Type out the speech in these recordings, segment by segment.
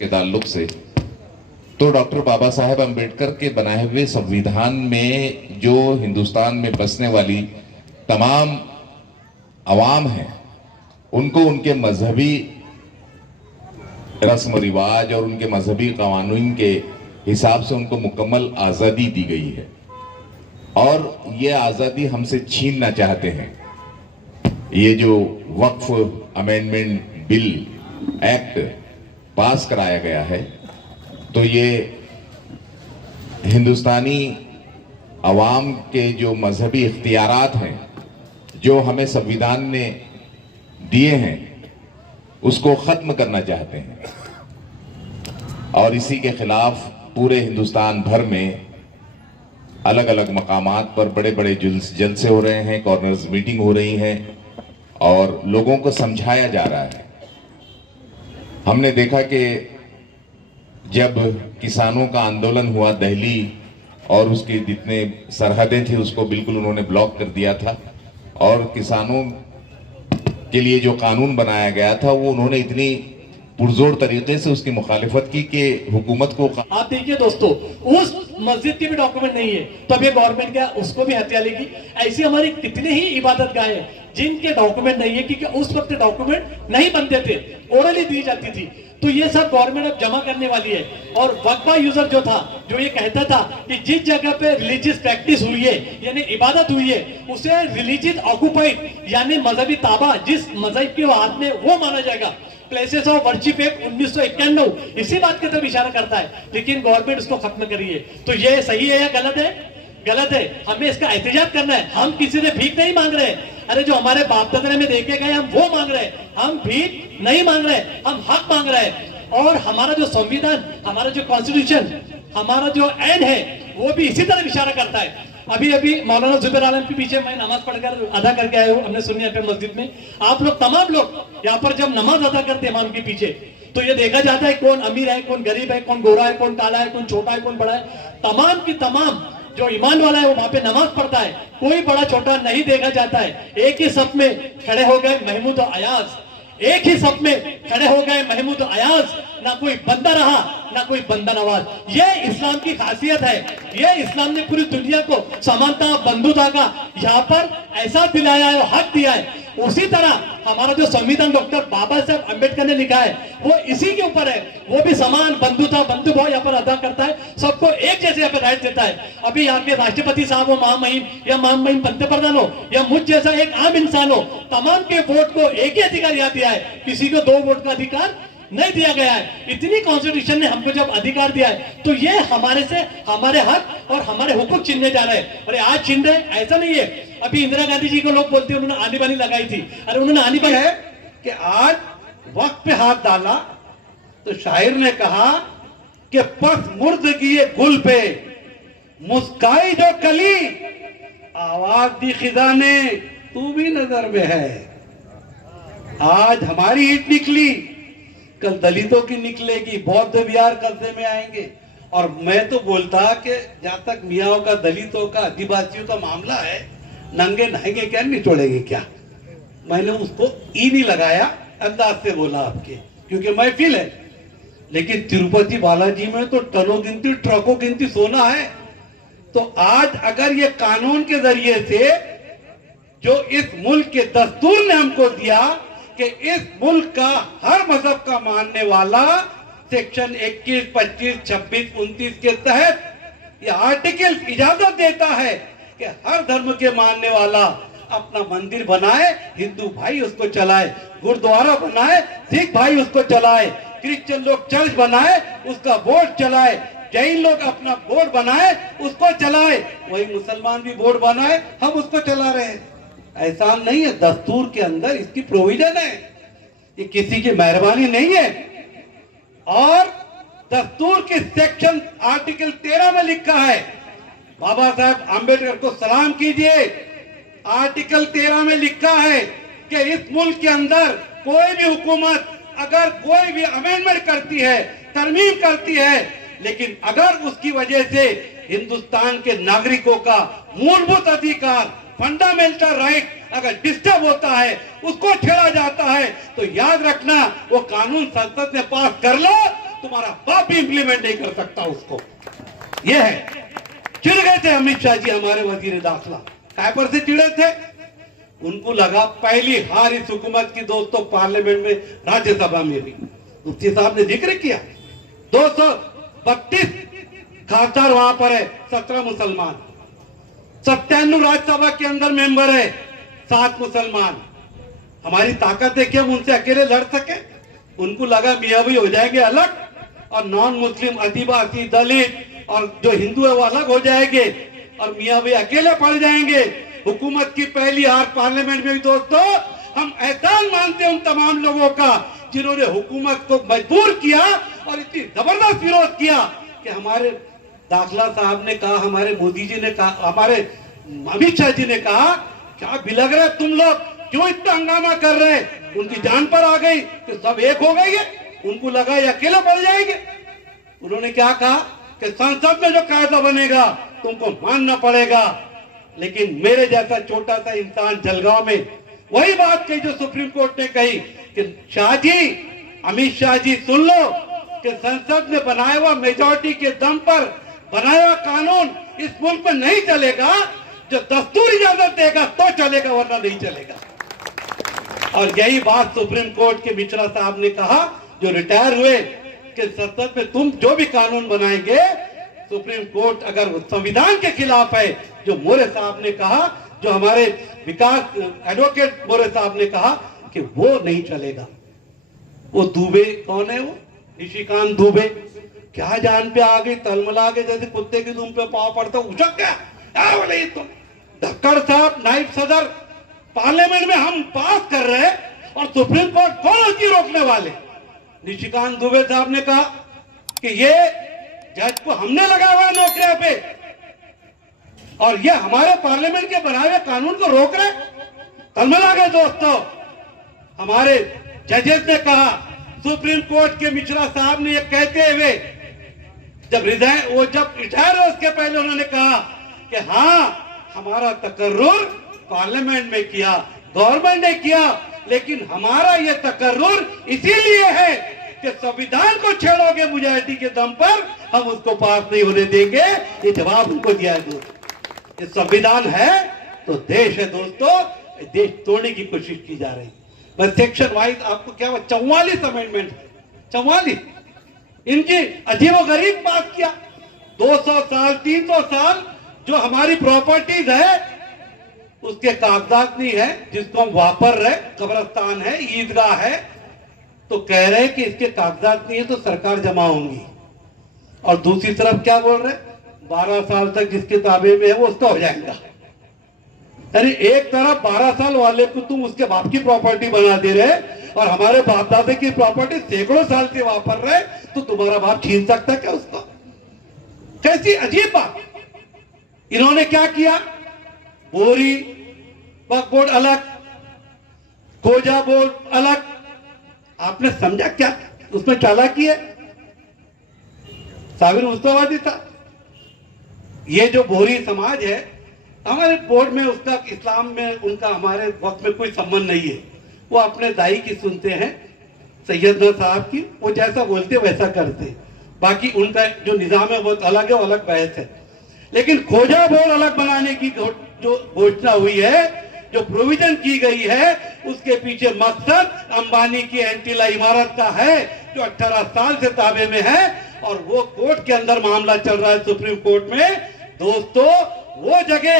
के ताल्लुक से, तो डॉक्टर बाबा साहेब अम्बेडकर के बनाए हुए संविधान में जो हिंदुस्तान में बसने वाली तमाम अवाम हैं, उनको उनके मजहबी रस्म रिवाज और उनके मजहबी कानून के हिसाब से उनको मुकम्मल आज़ादी दी गई है और ये आज़ादी हमसे छीनना चाहते हैं। ये जो वक्फ अमेंडमेंट बिल एक्ट पास कराया गया है, तो ये हिंदुस्तानी अवाम के जो मजहबी इख्तियारात हैं जो हमें संविधान ने दिए हैं, उसको खत्म करना चाहते हैं और इसी के खिलाफ पूरे हिंदुस्तान भर में अलग अलग मकामात पर बड़े बड़े जलसे हो रहे हैं, कॉर्नर्स मीटिंग हो रही हैं और लोगों को समझाया जा रहा है। हमने देखा कि जब किसानों का आंदोलन हुआ दिल्ली और उसकी जितने सरहदें थी उसको बिल्कुल उन्होंने ब्लॉक कर दिया था और किसानों के लिए जो कानून बनाया गया था वो उन्होंने इतनी पुरजोर तरीके से उसकी मुखालिफत की कि हुकूमत को आप देखिए दोस्तों, उस मस्जिद के भी डॉक्यूमेंट नहीं है तो अब ये गवर्नमेंट क्या उसको भी हत्या लेगी। ऐसी हमारी कितने ही इबादत गाहें हैं जिनके डॉक्यूमेंट नहीं है, क्योंकि उस वक्त डॉक्यूमेंट नहीं बनते थे, ओरली दी जाती थी। तो ये सब गवर्नमेंट अब जमा करने वाली है। और वक्फा यूजर जो था, जो ये कहता था कि जिस जगह पे रिलीजियस प्रैक्टिस हुई है यानी इबादत हुई है उसे रिलीजियस ऑक्युपाइड यानी मजहबी ताबा जिस मजहब के हाथ में वो माना जाएगा। प्लेसेस ऑफ वर्शिप एक्ट 1991 इसी बात की तरफ इशारा करता है, लेकिन गवर्नमेंट उसको खत्म करी है। तो ये सही है या गलत है? गलत है। हमें इसका एहतजाज करना है। हम किसी से भीख नहीं मांग रहे। अरे जो हमारे बाप दादा में देखे गए हम वो मांग रहे हैं। हम भीख नहीं मांग रहे, हम हक मांग रहे हैं। और हमारा जो संविधान, हमारा जो कॉन्स्टिट्यूशन, हमारा जो ऐन है वो भी इसी तरफ इशारा करता है। अभी अभी मौलाना जुबैर आलम के पीछे मैं नमाज पढ़कर अदा करके आया हूँ, हमने सुनी है मस्जिद में। आप लोग तमाम लोग यहाँ पर जब नमाज अदा करते हैं इमाम के पीछे, तो ये देखा जाता है कौन अमीर है, कौन गरीब है, कौन गोरा है, कौन काला है, कौन छोटा है, कौन बड़ा है। तमाम की तमाम जो ईमान वाला है वो वहां पे नमाज पढ़ता है। कोई बड़ा छोटा नहीं देखा जाता है। एक ही सफ में खड़े हो गए महमूद और अयाज, एक ही सफ में खड़े हो गए महमूद और अयाज। ना कोई बंदा रहा ना कोई बंदा नवाज। ये इस्लाम की खासियत है। ये इस्लाम ने पूरी दुनिया को समानता बंधुता का यहाँ पर ऐसा दिलाया है, हक दिया है। उसी तरह हमारा जो संविधान डॉक्टर बाबा साहब अम्बेडकर ने लिखा है वो इसी के ऊपर है। वो भी समान बंधुता बंधुभाव यहाँ पर अदा करता है, सबको एक जैसे यहाँ पर राइट देता है। अभी यहाँ के राष्ट्रपति साहब हो, महामहिम या महामहिम पंतप्रधान हो या मुझ जैसा एक आम इंसान हो, तमाम के वोट को एक ही अधिकार यहाँ दिया है, किसी को 2 वोट का अधिकार नहीं दिया गया है। इतनी कॉन्स्टिट्यूशन ने हमको जब अधिकार दिया है तो ये हमारे से हमारे हक और हमारे हुकूक छीनने जा रहे हैं। अरे आज छीन रहे, ऐसा नहीं है। अभी इंदिरा गांधी जी को लोग बोलते हैं उन्होंने आनी बानी लगाई थी। अरे उन्होंने आनी बानी है कि आज वक्त पे हाथ डाला तो शायर ने कहा कि पस मुर्दगी गुल पे मुस्काई जो कली, आवाज दी खिदा ने तू भी नजर में है। आज हमारी ईट निकली, कल दलितों की निकलेगी, बौद्ध विहार कब्जे में आएंगे। और मैं तो बोलता कि जहां तक मियाओं का, दलितों का, आदिवासियों का मामला है, नंगे नहाएंगे क्या, निचोड़ेंगे क्या। मैंने उसको ई नहीं लगाया, अंदाज से बोला आपके, क्योंकि महफिल है। लेकिन तिरुपति बालाजी में तो टनों गिनती, ट्रकों गिनती सोना है। तो आज अगर ये कानून के जरिए से जो इस मुल्क के दस्तूर ने हमको दिया कि इस मुल्क का हर मजहब का मानने वाला सेक्शन 21, 25, 26, 29 के तहत ये आर्टिकल इजाजत देता है कि हर धर्म के मानने वाला अपना मंदिर बनाए, हिंदू भाई उसको चलाए, गुरुद्वारा बनाए, सिख भाई उसको चलाए, क्रिश्चियन लोग चर्च बनाए उसका बोर्ड चलाए, जैन लोग अपना बोर्ड बनाए उसको चलाए, वही मुसलमान भी बोर्ड बनाए, हम उसको चला रहे हैं। ऐसा नहीं है, दस्तूर के अंदर इसकी प्रोविजन है, ये किसी की मेहरबानी नहीं है। और दस्तूर के सेक्शन आर्टिकल 13 में लिखा है, बाबा साहब आम्बेडकर को सलाम कीजिए, आर्टिकल 13 में लिखा है कि इस मुल्क के अंदर कोई भी हुकूमत अगर कोई भी अमेंडमेंट करती है, तरमीम करती है, लेकिन अगर उसकी वजह से हिंदुस्तान के नागरिकों का मूलभूत अधिकार, फंडामेंटल राइट अगर डिस्टर्ब होता है, उसको छेड़ा जाता है, तो याद रखना वो कानून संसद में पास कर लो तुम्हारा बाप भी इंप्लीमेंट नहीं कर सकता उसको। ये है, चिढ़ गए थे अमित शाह जी हमारे वजीर दाखिला। काय पर से चिढ़े थे? उनको लगा पहली हार इस हुकूमत की दोस्तों पार्लियामेंट में, राज्यसभा में भी मुफ्ती साहब ने जिक्र किया 232 खासदार वहां पर है, 17 मुसलमान, 97 राज्यसभा के अंदर मेंबर है, 7 मुसलमान। हमारी ताकत है कि हम उनसे अकेले लड़ सके? उनको लगा मियाँ भाई हो जाएंगे अलग और नॉन मुस्लिम आदिवासी दलित और जो हिंदू है वो अलग हो जाएंगे और मियाँ भाई अकेले पड़ जाएंगे। हुकूमत की पहली हार पार्लियामेंट में भी दोस्तों हम एहसान मानते हैं उन तमाम लोगों का जिन्होंने हुकूमत को मजबूर किया और इतनी जबरदस्त विरोध किया कि हमारे दाखिला साहब ने कहा, हमारे मोदी जी ने कहा, हमारे अमित शाह जी ने कहा, क्या बिलग रहे तुम लोग, क्यों इतना हंगामा कर रहे हैं? उनकी जान पर आ गई कि सब एक हो गई है, उनको लगा ये अकेले पड़ जाएंगे। उन्होंने क्या कहा कि संसद में जो कायदा बनेगा तुमको मानना पड़ेगा। लेकिन मेरे जैसा छोटा सा इंसान जलगांव में वही बात कही जो सुप्रीम कोर्ट ने कही कि शाह जी, अमित शाह जी सुन लो कि संसद में बनाया हुआ मेजॉरिटी के दम पर बनाया हुआ कानून इस मुल्क में नहीं चलेगा, जो दस्तूर इजाजत देगा तो चलेगा वरना नहीं चलेगा। और यही बात सुप्रीम कोर्ट के मिश्रा साहब ने कहा जो रिटायर हुए कि संसद में तुम जो भी कानून बनाएंगे सुप्रीम कोर्ट अगर संविधान के खिलाफ है, जो मोरे साहब ने कहा, जो हमारे विकास एडवोकेट मोरे साहब ने कहा कि वो नहीं चलेगा। वो दुबे कौन है? वो निशिकांत दुबे क्या जान पे आ गई, तलमला के जैसे कुत्ते की दुम पे पाँव पड़ता उछक गया। बोले तो धक्कड़ साहब नाइब सदर पार्लियामेंट में हम पास कर रहे हैं और सुप्रीम कोर्ट कौन होती रोकने वाले? निशिकांत दुबे साहब ने कहा कि ये जज को हमने लगाया हुआ नौकरियों पे और ये हमारे पार्लियामेंट के बनाए हुए कानून को रोक रहे। तलमला गए दोस्तों। हमारे जजेस ने कहा, सुप्रीम कोर्ट के मिश्रा साहब ने ये कहते हुए जब रिटायर हो उसके पहले उन्होंने कहा कि हाँ हमारा तकर्रुर पार्लियामेंट में किया, गवर्नमेंट ने किया, लेकिन हमारा ये तकर्रुर इसीलिए है कि संविधान को छेड़ोगे मेजॉरिटी के दम पर हम उसको पास नहीं होने देंगे। ये जवाब उनको दिया है दोस्तों। ये संविधान है तो देश है दोस्तों, देश तोड़ने की कोशिश की जा रही। बस सेक्शन वाइज आपको क्या 44 अमेंडमेंट, 44 इनकी अजीबोगरीब पास किया। 200 साल 300 साल जो हमारी प्रॉपर्टीज है उसके कागजात नहीं है, जिसको हम वापर रहे, कब्रिस्तान है, ईदगाह है, तो कह रहे हैं कि इसके कागजात नहीं है तो सरकार जमा होंगी। और दूसरी तरफ क्या बोल रहे, 12 साल तक जिसके ताबे में है वो उसका हो जाएगा। यानी एक तरफ 12 साल वाले को तुम उसके बाप की प्रॉपर्टी बना दे रहे और हमारे बाप दादे की प्रॉपर्टी सैकड़ों साल से वापर रहे, तो तुम्हारा बाप छीन सकता क्या उसको? कैसी अजीब बात। इन्होंने क्या किया, बोरी वक्फ बोर्ड अलग, कोजा बोर्ड अलग। आपने समझा क्या उसमें चालाकी है? साबिर मुस्तफादी था। ये जो बोरी समाज है हमारे बोर्ड में, उसका इस्लाम में उनका हमारे वक्त में कोई संबंध नहीं है। वो अपने दाई की सुनते हैं, सैयदना साहब की, वो जैसा बोलते वैसा करते। बाकी उनका जो निजाम है वो अलग है, वो अलग बहस है। लेकिन खोजा बोर्ड अलग बनाने की जो घोषणा हुई है, जो प्रोविजन की गई है, उसके पीछे मकसद अंबानी की एंटीला इमारत का है जो 18 साल से ताबे में है और वो कोर्ट के अंदर मामला चल रहा है सुप्रीम कोर्ट में। दोस्तों वो जगह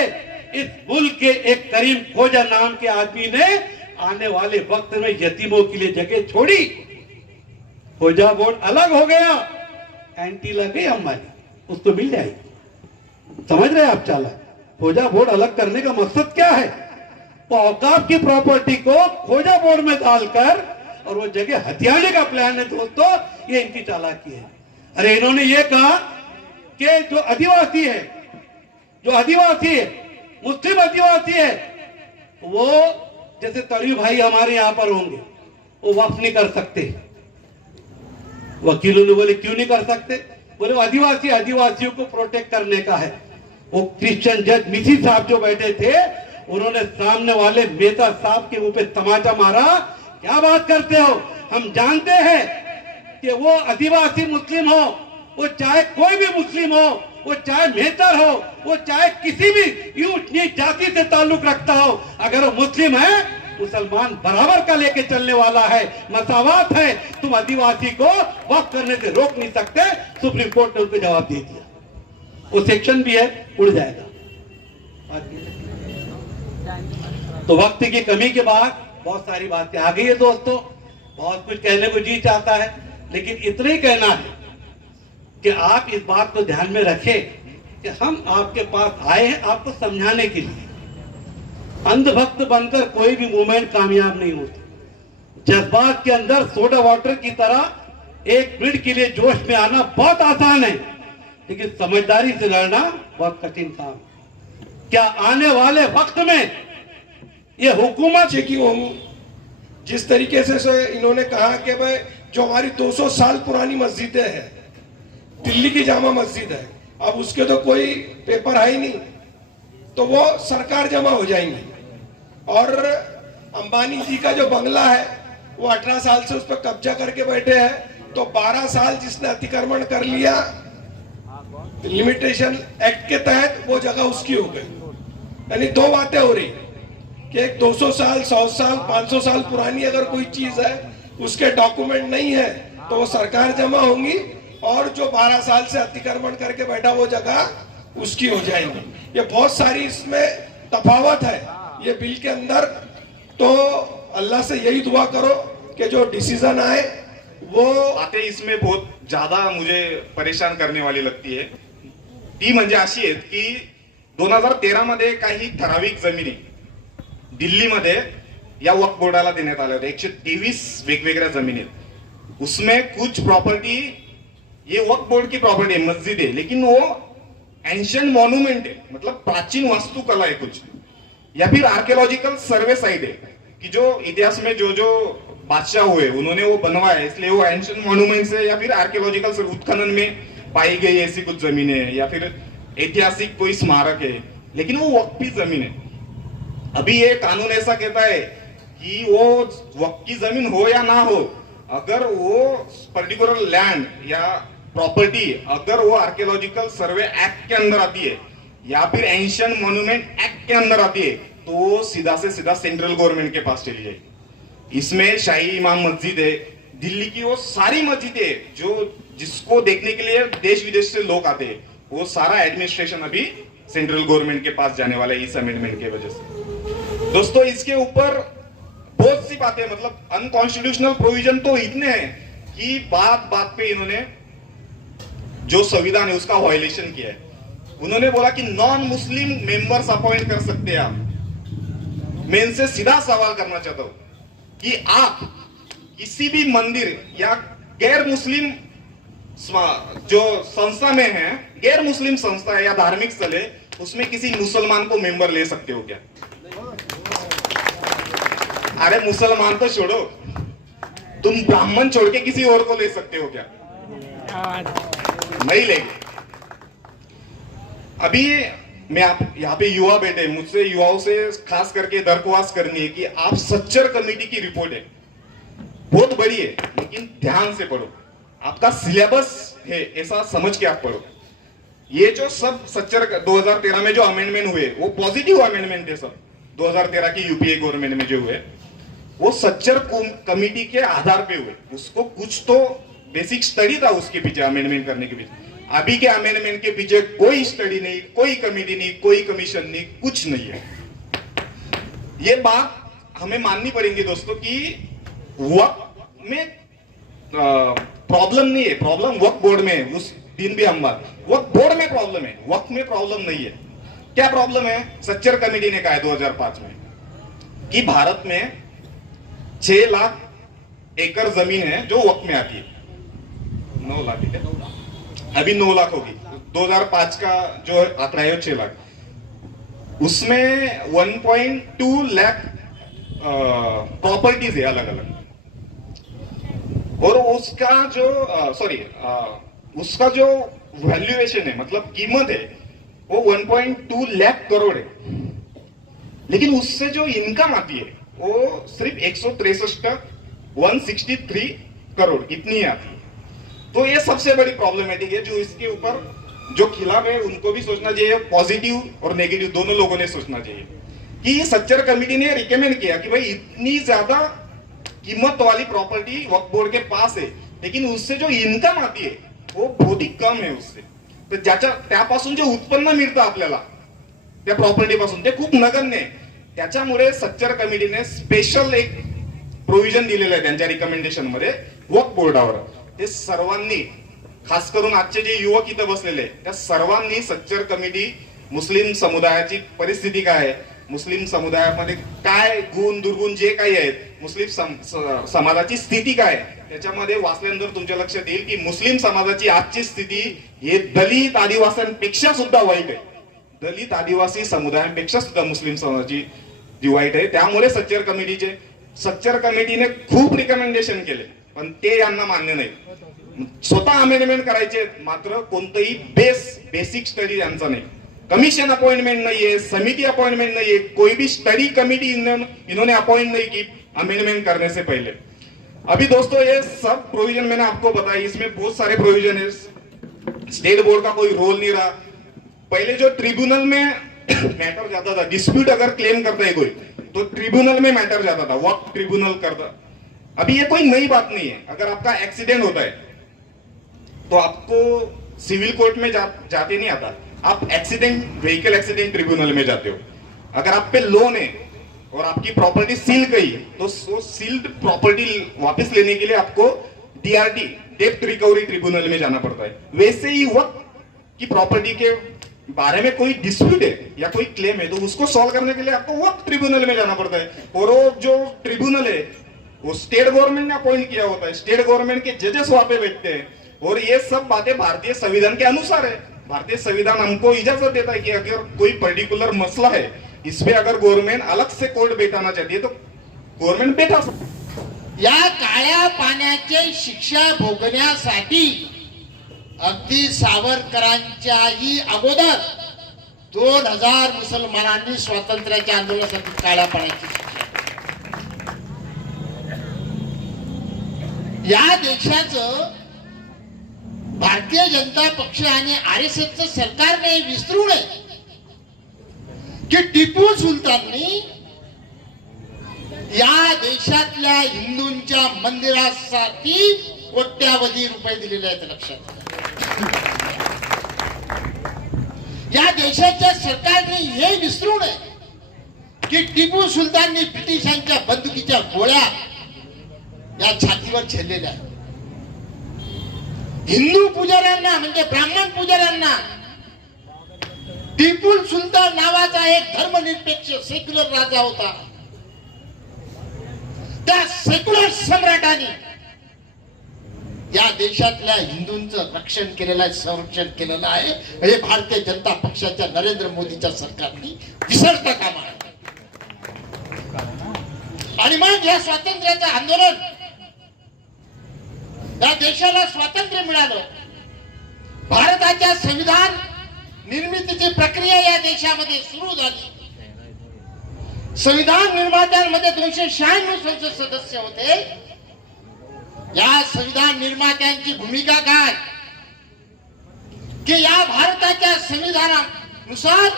इस मुल्क के एक करीम खोजा नाम के आदमी ने आने वाले वक्त में यतीमों के लिए जगह छोड़ी। खोजा बोर्ड अलग हो गया, एंटीला गई अंबानी, उसको मिल जाएगी। समझ रहे आप चाला? खोजा बोर्ड अलग करने का मकसद क्या है? वो औकाफ की प्रॉपर्टी को खोजा बोर्ड में डालकर और वो जगह हथियाने का प्लान है दोस्तों। ये इनकी चालाकी है। अरे इन्होंने ये कहा कि जो आदिवासी है, मुस्लिम आदिवासी है, वो जैसे तलवी भाई हमारे यहां पर होंगे, वो वक्फ नहीं कर सकते। वकीलों ने बोले क्यों नहीं कर सकते? बोले वो आदिवासियों को प्रोटेक्ट करने का है। वो क्रिश्चियन जज मिसी साहब जो बैठे थे, उन्होंने सामने वाले मेहता साहब के मुंह पे तमाचा मारा। क्या बात करते हो? हम जानते हैं कि वो आदिवासी मुस्लिम हो, वो चाहे कोई भी मुस्लिम हो, वो चाहे मेहतर हो, वो चाहे किसी भी ऊंच नीच जाति से ताल्लुक रखता हो, अगर वो मुस्लिम है, मुसलमान बराबर का लेके चलने वाला है, मसावात है। तुम आदिवासी को वक्फ करने से रोक नहीं सकते। सुप्रीम कोर्ट ने उसको जवाब दे दिया। वो सेक्शन भी है, उड़ जाएगा। तो वक्त की कमी के बाद बहुत सारी बातें आ गई है दोस्तों, बहुत कुछ कहने को जी चाहता है, लेकिन इतना ही कहना है कि आप इस बात को ध्यान में रखें कि हम आपके पास आए हैं आपको समझाने के लिए। अंधभक्त बनकर कोई भी मूवमेंट कामयाब नहीं होती। जज्बात के अंदर सोडा वाटर की तरह एक मिनट के लिए जोश में आना बहुत आसान है, लेकिन समझदारी से लड़ना बहुत कठिन काम। क्या आने वाले वक्त में ये हुकूमत की होंगी? जिस तरीके से इन्होंने कहा कि भाई जो हमारी 200 साल पुरानी मस्जिदें हैं, दिल्ली की जामा मस्जिद है, अब उसके तो कोई पेपर है ही नहीं, तो वो सरकार जमा हो जाएंगी। और अंबानी जी का जो बंगला है वो 18 साल से उस पर कब्जा करके बैठे हैं, तो 12 साल जिसने अतिक्रमण कर लिया लिमिटेशन एक्ट के तहत, वो जगह उसकी हो गई। यानी दो बातें हो रही कि एक 200 साल 100 साल 500 साल पुरानी अगर कोई चीज है, उसके डॉक्यूमेंट नहीं है, तो वो सरकार जमा होंगी, और जो 12 साल से अतिक्रमण करके बैठा वो जगह उसकी हो जाएगी। ये बहुत सारी इसमें तफावत है ये बिल के अंदर। तो अल्लाह से यही दुआ करो कि जो डिसीजन आए वो बातें इसमें बहुत ज्यादा मुझे परेशान करने वाली लगती है। ती म्हणजे अशी आहेत की 2013 मध्ये काही ठराविक जमिनी दिल्लीमध्ये या वक्फ बोर्डाला देण्यात आल्या होत्या। 123 वेगवेगळ्या जमिनी आहेत। उसमें कुछ प्रॉपर्टी ये वक्फ बोर्ड की प्रॉपर्टी है, मस्जिद है, लेकिन वो एंशियंट मॉन्यूमेंट है, मतलब प्राचीन वास्तुकला है कुछ, या फिर आर्कियोलॉजिकल सर्वे साइट है कि जो इतिहास में जो जो बादशाह हुए उन्होंने वो बनवाया, इसलिए वो एंशियंट मॉन्यूमेंट्स है, या फिर आर्कियोलॉजिकल उत्खनन में पाई गई ऐसी कुछ जमीन है, या फिर ऐतिहासिक कोई स्मारक है, लेकिन वो वक्फी जमीन है। अभी ये कानून ऐसा कहता है कि वो वक्फ की जमीन हो या ना हो, अगर वो पर्टिकुलर लैंड या प्रॉपर्टी अगर वो आर्कियोलॉजिकल सर्वे एक्ट के अंदर आती है या फिर एंशियंट मॉन्यूमेंट एक्ट के अंदर आती है, तो वो सीधा से सीधा सेंट्रल गवर्नमेंट के पास चली जाएगी। इसमें शाही इमाम मस्जिद है, दिल्ली की वो सारी मस्जिदें जो जिसको देखने के लिए देश विदेश से लोग आते हैं, वो सारा एडमिनिस्ट्रेशन अभी सेंट्रल गवर्नमेंट के पास जाने वाला है इस अमेंडमेंट की वजह से। दोस्तों इसके ऊपर बहुत सी बातें, मतलब अनकॉन्स्टिट्यूशनल प्रोविजन तो इतने हैं कि बात बात पे इन्होंने जो संविधान है उसका वायलेशन किया है। उन्होंने बोला कि नॉन मुस्लिम मेंबर्स अपॉइंट कर सकते हैं आप। मैं इनसे सीधा सवाल करना चाहता हूं कि आप किसी भी मंदिर या गैर मुस्लिम जो संस्था में है, गैर मुस्लिम संस्था है या धार्मिक स्थल है, उसमें किसी मुसलमान को मेंबर ले सकते हो क्या? अरे मुसलमान तो छोड़ो, तुम ब्राह्मण छोड़ के किसी और को ले सकते हो क्या? नहीं लेंगे। अभी मैं आप यहाँ पे युवा बैठे, मुझसे युवाओं से खास करके दरख्वास्त करनी है कि आप सच्चर कमेटी की रिपोर्ट है, बहुत बड़ी है, लेकिन ध्यान से पढ़ो। आपका सिलेबस है ऐसा समझ के आप पढ़ो। ये जो सब सच्चर 2013 में जो अमेंडमेंट हुए वो पॉजिटिव अमेंडमेंट है सब। 2013 की यूपीए गवर्नमेंट में जो हुए वो सच्चर कमेटी के आधार पे हुए। उसको कुछ तो बेसिक स्टडी था उसके पीछे, अमेंडमेंट करने के पीछे। अभी के अमेंडमेंट के पीछे कोई स्टडी नहीं, कोई कमेटी नहीं, कोई कमीशन नहीं, कुछ नहीं है। ये बात हमें माननी पड़ेगी दोस्तों कि वक्फ में प्रॉब्लम नहीं है, प्रॉब्लम वक्फ बोर्ड में है। उस दिन भी हम बात, वक्फ बोर्ड में प्रॉब्लम है, वक्फ में प्रॉब्लम नहीं है। क्या प्रॉब्लम है? सच्चर कमेटी ने कहा है 2005 में कि भारत में 6 लाख एकड़ जमीन है जो वक्फ में आती है। 9 लाख, ठीक है, अभी 9 लाख होगी। 2005 का जो आंकड़ा है 6 लाख। उसमें 1.2 लाख प्रॉपर्टीज है अलग अलग, और उसका जो उसका जो वैल्यूएशन है, मतलब कीमत है, वो 1.2 लाख करोड़ है। लेकिन उससे जो इनकम आती है वो सिर्फ 163 करोड़ इतनी आती है। तो ये सबसे बड़ी प्रॉब्लमेटिक है, जो इसके ऊपर जो खिलाफ है उनको भी सोचना चाहिए, पॉजिटिव और नेगेटिव दोनों लोगों ने सोचना चाहिए। कि ये सच्चर कमेटी ने रिकमेंड किया कि भाई इतनी ज्यादा कीमत वाली प्रॉपर्टी वक्फ बोर्ड के पास है, लेकिन उससे जो इन्कम आती है वो बहुत ही कम है उससे, तर त्यापासून जे उत्पन्न मिळतं आपल्याला त्या प्रॉपर्टी पासून ते खूप नगण्य आहे। त्याच्यामुळे सच्चर कमिटीने स्पेशल एक प्रोव्हिजन दिलेलं आहे त्यांच्या रिकमेंडेशन मध्ये वक्फ बोर्डावर। ते सर्वांनी, खास करून आजचे जे युवक इथं बसलेले त्या सर्वांनी सच्चर कमिटी, मुस्लिम समुदायाची परिस्थिती काय आहे, मुस्लिम समुदायामध्ये काय गुण दुर्गुण जे काही आहेत, मुस्लिम समाजाची स्थिती काय आहे, त्याच्यामध्ये वाचल्यानंतर तुमच्या लक्षात येईल की मुस्लिम समाजाची आजची स्थिती हे दलित आदिवासींपेक्षा सुद्धा वाईट आहे। दलित आदिवासी समुदायांपेक्षा सुद्धा मुस्लिम समाजाची जी वाईट आहे। त्यामुळे सच्चर कमिटीने खूप रिकमेंडेशन केले, पण ते यांना मान्य नाही। स्वतः अमेंडमेंट करायचे, मात्र कोणतंही बेसिक स्टडी यांचा नहीं, कमीशन अपॉइंटमेंट नहीं है, समिति अपॉइंटमेंट नहीं है, कोई भी स्टडी कमिटी इन्होंने अपॉइंट नहीं की अमेंडमेंट करने से पहले। अभी दोस्तों ये सब प्रोविजन मैंने आपको बताया, इसमें बहुत सारे प्रोविजन है। स्टेट बोर्ड का कोई रोल नहीं रहा। पहले जो ट्रिब्यूनल में मैटर जाता था, डिस्प्यूट अगर क्लेम करता है कोई तो ट्रिब्यूनल में मैटर जाता था, वक्त ट्रिब्यूनल करता। अभी ये कोई नई बात नहीं है। अगर आपका एक्सीडेंट होता है तो आपको सिविल कोर्ट में जाते नहीं आता, आप व्हीकल एक्सीडेंट ट्रिब्यूनल में जाते हो। अगर आप पे लोन है और आपकी प्रॉपर्टी सील गई तो सील्ड प्रॉपर्टी वापस लेने के लिए आपको डीआरटी, डेप्थ रिकवरी ट्रिब्यूनल में जाना पड़ता है। वैसे ही वक्त की प्रॉपर्टी के बारे में कोई डिस्प्यूट है या कोई क्लेम है तो उसको सॉल्व करने के लिए आपको वक्त ट्रिब्यूनल में जाना पड़ता है। और वो जो ट्रिब्यूनल है वो स्टेट गवर्नमेंट ने अपॉइंट किया होता है, स्टेट गवर्नमेंट के जजेस वहां पे बैठते हैं। और ये सब बातें भारतीय संविधान के अनुसार है। भारतीय संविधान हमको इजाजत देता है कि अगर कोई पर्टिकुलर मसला है, इस पे अगर गवर्नमेंट अलग से कोर्ट बैठाना चाहती है तो गवर्नमेंट बैठा सकते। या काळ्या पाण्याची शिक्षा भोगण्यासाठी अगदी सावरकरांच्याही अगोदर 2000 मुसलमानांनी स्वातंत्र्याच्या आंदोलनासाठी काळ्या पाण्याची शिक्षा। या देशाचं भारतीय जनता पक्ष आणि आरएसएसचं सरकारने विसरू नये की टिपू सुलताननी या देशातल्या हिंदूंच्या मंदिरासाठी कोट्यावधी रुपये दिलेले आहेत, लक्षात या देशाच्या सरकारने हे विसरू नये की टिपू सुलताननी ब्रिटिशांच्या बंदुकीच्या गोळ्या या छातीवर झेललेल्या आहेत। हिंदू पुजाऱ्यांना म्हणजे ब्राह्मण पुजाऱ्यांना टिपू सुलतान नावाचा एक धर्मनिरपेक्ष सेक्युलर राजा होता, त्या सेक्युलर सम्राटाने या देशातल्या हिंदूंचं रक्षण केलेलं आहे, संरक्षण केलेलं आहे। हे भारतीय जनता पक्षाच्या नरेंद्र मोदीच्या सरकारने विसरता कामा नये। आणि मग या स्वातंत्र्याचं आंदोलन, या देशाला स्वातंत्र्य मिळालं, भारताच्या संविधान निर्मितीची प्रक्रिया या देशामध्ये सुरू झाली। संविधान निर्मात्यांमध्ये 296 संसद सदस्य होते। या संविधान निर्मात्यांची भूमिका काय की या भारताच्या संविधानानुसार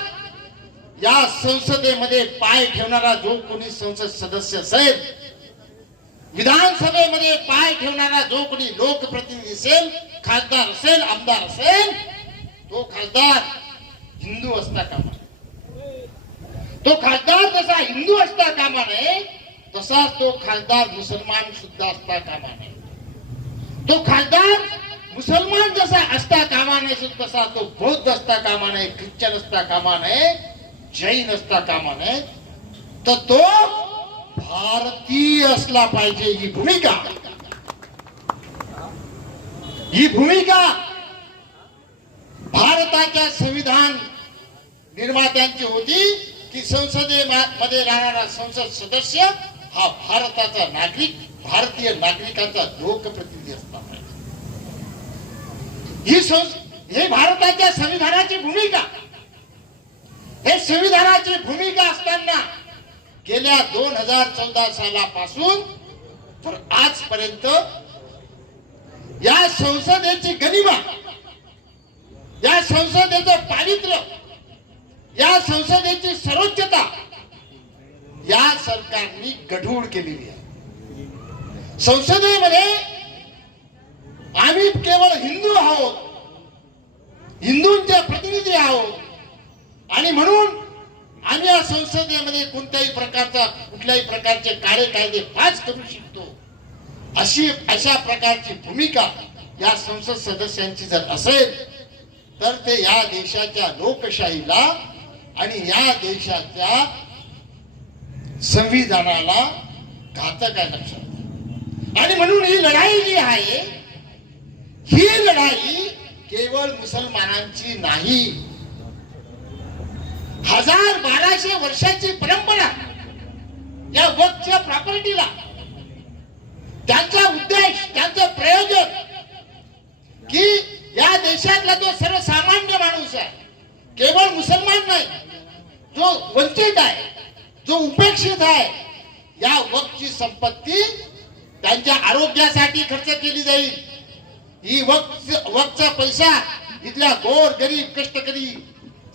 या संसदेमध्ये पाय ठेवणारा जो कोणी संसद सदस्य असेल, विधानसभेमध्ये पाय ठेवणारा जो कोणी लोकप्रतिनिधी असेल, खासदार असेल, आमदार असेल, तो खासदार हिंदू असता कामा नये। तो खासदार जसा हिंदू असता कामा नये तसाच तो खासदार मुसलमान सुद्धा असता कामा नये। तो खासदार मुसलमान जसा असता कामा नये तसा तो बौद्ध असता कामा नये, ख्रिश्चन असता कामा नये, जैन असता कामा नये, तर तो भारतीय असला पाहिजे। ही भूमिका भारताच्या संविधान निर्मात्यांची होती की संसदेमध्ये राहणारा संसद सदस्य हा भारताचा नागरिक, भारतीय नागरिकांचा लोकप्रतिनिधी असला पाहिजे। ही भारताच्या संविधानाची भूमिका। हे संविधानाची भूमिका असताना गेल्या 2014 सालापासून तर आजपर्यंत या संसदेची गरिमा, या संसदेचं पावित्र्य, या संसदेची सर्वोच्चता या सरकारने गढूळ केलेली आहे. संसदेमध्ये आम्ही केवळ हिंदू आहोत, हिंदूंचे प्रतिनिधी आहोत आणि म्हणून आम्ही या संसदेमध्ये कुठल्याही प्रकारचे कायदे पास करू शकतो, अशा प्रकारची भूमिका या संसद सदस्यांची जर असेल तर ते या देशाच्या लोकशाहीला आणि या देशाच्या संविधानाला घातक आहे लक्षात. आणि म्हणून ही लढाई जी आहे, ही लढाई केवळ मुसलमानांची नाही. 1200 वर्षाची परंपरा या वक्फच्या प्रॉपर्टीला, त्यांचा उद्देश, त्यांचं प्रयोजन की या देशातला जो सर्वसामान्य माणूस आहे, केवळ मुसलमान नाही, जो वंचित आहे, जो उपेक्षित आहे, या वक्फची संपत्ती त्यांच्या आरोग्यासाठी खर्च केली जाईल. ही वक्फचा पैसा इथल्या गोर गरीब कष्टकरी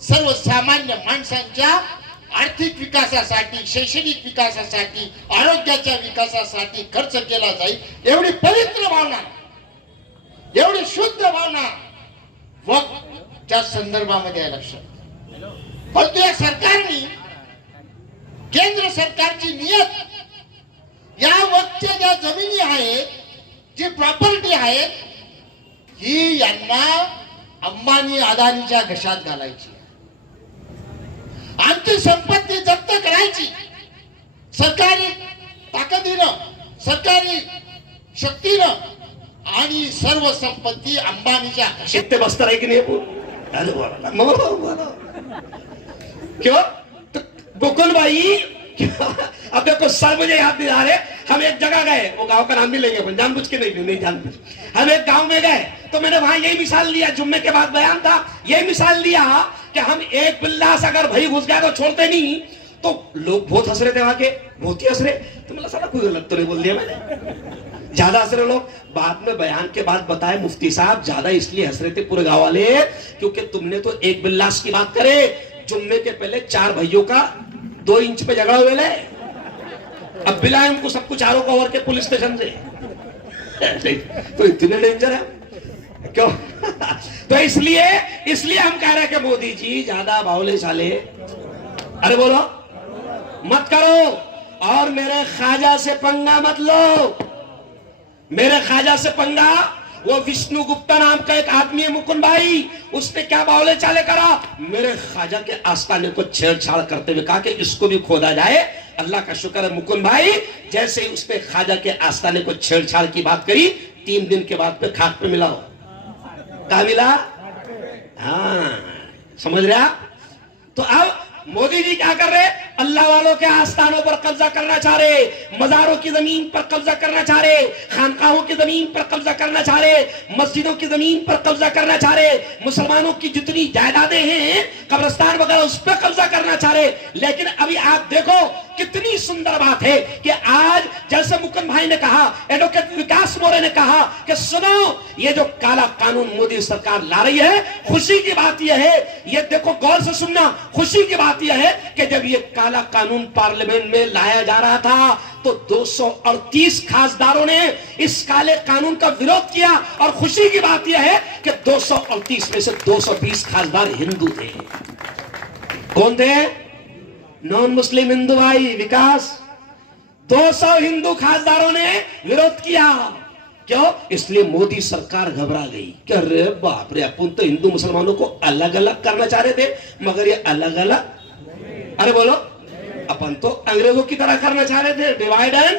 सर्वसामान्य माणसांच्या आर्थिक विकासासाठी, शैक्षणिक विकासासाठी, आरोग्याच्या विकासासाठी खर्च केला जाईल. एवढी पवित्र भावना, एवढी शुद्ध भावना वक्फच्या संदर्भामध्ये आहे लक्षात. परंतु या सरकारने, केंद्र सरकारची नियत या वक्फच्या ज्या जमिनी आहेत, जी प्रॉपर्टी आहेत, ही यांना अंबानी अदानीच्या घशात घालायची, आमची संपत्ती जप्त करायची, सरकारी ताकदीनं, सरकारी शक्तीनं, आणि सर्व संपत्ती अंबानीच्या घशात. ते बस्तर है कि नहीं? अरे बोला क्यों गोकुल भाई, अब देखो सर मुझे याद नहीं आ रहे. हम एक जगह गए, वो गांव का नाम भी लेंगे, जानबूझ के नहीं जानबूझ. हम एक गांव में गए तो मैंने वहां यही मिसाल लिया, जुम्मे के बाद बयान था, यही मिसाल लिया कि हम एक बिल्ला से अगर भाई घुस गया तो छोड़ते नहीं. तो लोग बहुत हंस रहे थे, वहां के बहुत ही हंस रहे. तो मतलब साला कोई गलत तो नहीं बोल दिया मैंने? ज्यादा हंस रहे लोग. बाद में बयान के बाद बताए मुफ्ती साहब ज्यादा इसलिए हंस रहे थे पूरे गांव वाले क्योंकि तुमने तो एक बिल्लास की बात करे, जुम्मे के पहले 4 भाइयों का 2 इंच पे झगड़ा हुए ले. अब बिलाए उनको सब कुछ चारों को और के पुलिस स्टेशन से. तो इतने डेंजर है क्यों? तो इसलिए हम कह रहे हैं कि मोदी जी ज्यादा बावले साले, अरे बोलो मत करो, और मेरे ख्वाजा से पंगा मत लो. मेरे ख्वाजा से पंगा, वो विष्णु गुप्ता नाम का एक आदमी है मुकुंद भाई, उसने क्या बावले चाले करा, मेरे ख्वाजा के आस्थाने को छेड़छाड़ करते हुए कहा कि इसको भी खोदा जाए. अल्लाह का शुक्र है मुकुंद भाई, जैसे ही उसने ख्वाजा के आस्थाने को छेड़छाड़ की बात करी, 3 दिन के बाद पे खाक पे मिला. कहा मिला? हाँ, समझ रहे आप? तो अब मोदी जी क्या कर रहे? अल्लाह वालों के आस्थानों पर कब्जा करना चाह रहे, मजारों की जमीन पर कब्जा करना चाह रहे, खानकाहों की जमीन पर कब्जा करना चाह रहे, मस्जिदों की जमीन पर कब्जा करना चाह रहे, मुसलमानों की जितनी जायदादें हैं, कब्रिस्तान वगैरह, उस पर कब्जा करना चाह रहे. लेकिन अभी आप देखो कितनी सुंदर बात है कि आज जैसे मुकुंद भाई ने कहा, एडवोकेट विकास मोरे ने कहा कि सुनो, ये जो काला कानून मोदी सरकार ला रही है, खुशी की बात यह है, ये देखो गौर से सुनना, खुशी की बात यह है कि जब ये काला कानून पार्लियामेंट में लाया जा रहा था तो 238 खासदारों ने इस काले कानून का विरोध किया, और खुशी की बात यह है कि 238 में से 220 खासदार हिंदू थे. कौन थे? नॉन मुस्लिम हिंदू भाई विकास. 200 हिंदू खासदारों ने विरोध किया. क्यों? इसलिए मोदी सरकार घबरा गई कि अरे बाप रे, अपन तो हिंदू मुसलमानों को अलग अलग करना चाह रहे थे, मगर ये अलग अलग, अरे बोलो, अपन तो अंग्रेजों की तरह करना चाह रहे थे, डिवाइड एंड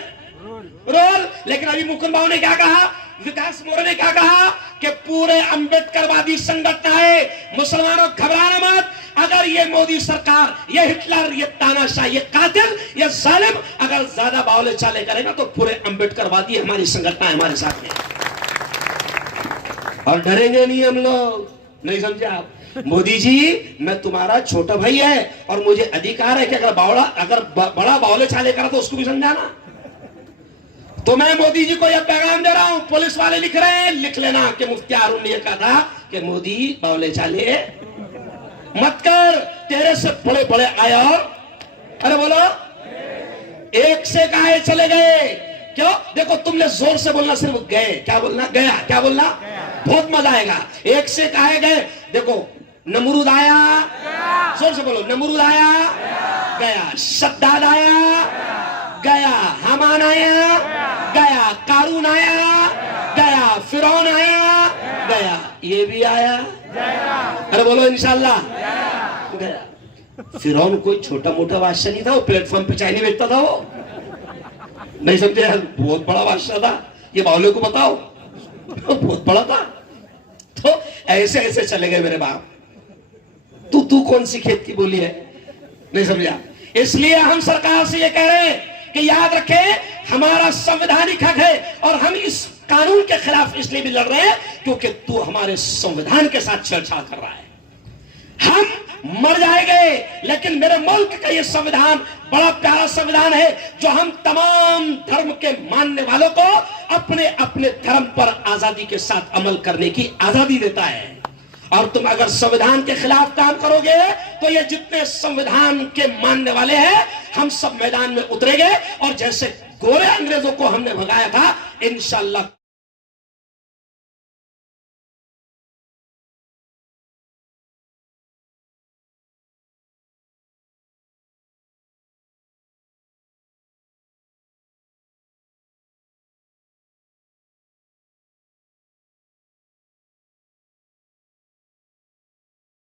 रूल. लेकिन अभी मुकुंद भाई ने क्या कहा, विकास मोरे ने क्या कहा कि पूरे अंबेडकरवादी संगठन है, मुसलमानों घबराना मत. अगर ये मोदी सरकार, ये हिटलर, ये तानाशाह, ये कातिल, ये जालिम अगर ज्यादा बावले चाले करेगा तो पूरे अंबेडकरवादी हमारी संगठन हमारे साथ में, और डरेंगे नहीं हम लोग. नहीं समझे आप? मोदी जी, मैं तुम्हारा छोटा भाई है और मुझे अधिकार है कि अगर बड़ा बावले चाले करा तो उसको भी समझाना. तो मैं मोदी जी को यह पैगाम दे रहा हूं, पुलिस वाले लिख रहे हैं, लिख लेना कि मुफ्ती हारून ने कहा था कि मोदी बावले चाले मत कर, तेरे से बड़े बड़े आया। अरे बोलो, एक से काहे चले गए? क्यों? देखो, तुमने जोर से बोलना, सिर्फ गए। क्या बोलना? गया। क्या बोलना? बहुत मजा आएगा। एक से काहे गए? देखो, नमरूद आया, जोर से बोलो, नमरूद आया, गया। शद्दाद आया, गया। हामान आया, गया। कारून आया, गया। फिरौन आया, गया। ये भी आया, अरे बोलो इंशाल्लाह, गया। फिरौन कोई छोटा मोटा बादशाह नहीं था, वो प्लेटफॉर्म पे चाय नहीं बेचता था, वो नहीं समझे यार, बहुत बड़ा बादशाह था। ये बावले को बताओ, बहुत बड़ा था। तो ऐसे ऐसे चले गए मेरे बाप। तू कौन सी खेत की बोली है? नहीं समझा? इसलिए हम सरकार से ये कह रहे हैं कि याद रखें, हमारा संवैधानिक हक है और हम इस कानून के खिलाफ इसलिए भी लड़ रहे हैं क्योंकि तू हमारे संविधान के साथ छेड़छाड़ कर रहा है। हम मर जाएंगे, लेकिन मेरे मुल्क का ये संविधान बड़ा प्यारा संविधान है जो हम तमाम धर्म के मानने वालों को अपने अपने धर्म पर आजादी के साथ अमल करने की आजादी देता है। और तुम अगर संविधान के खिलाफ काम करोगे तो ये जितने संविधान के मानने वाले हैं, हम सब मैदान में उतरेंगे और जैसे गोरे अंग्रेजों को हमने भगाया था, इंशाअल्लाह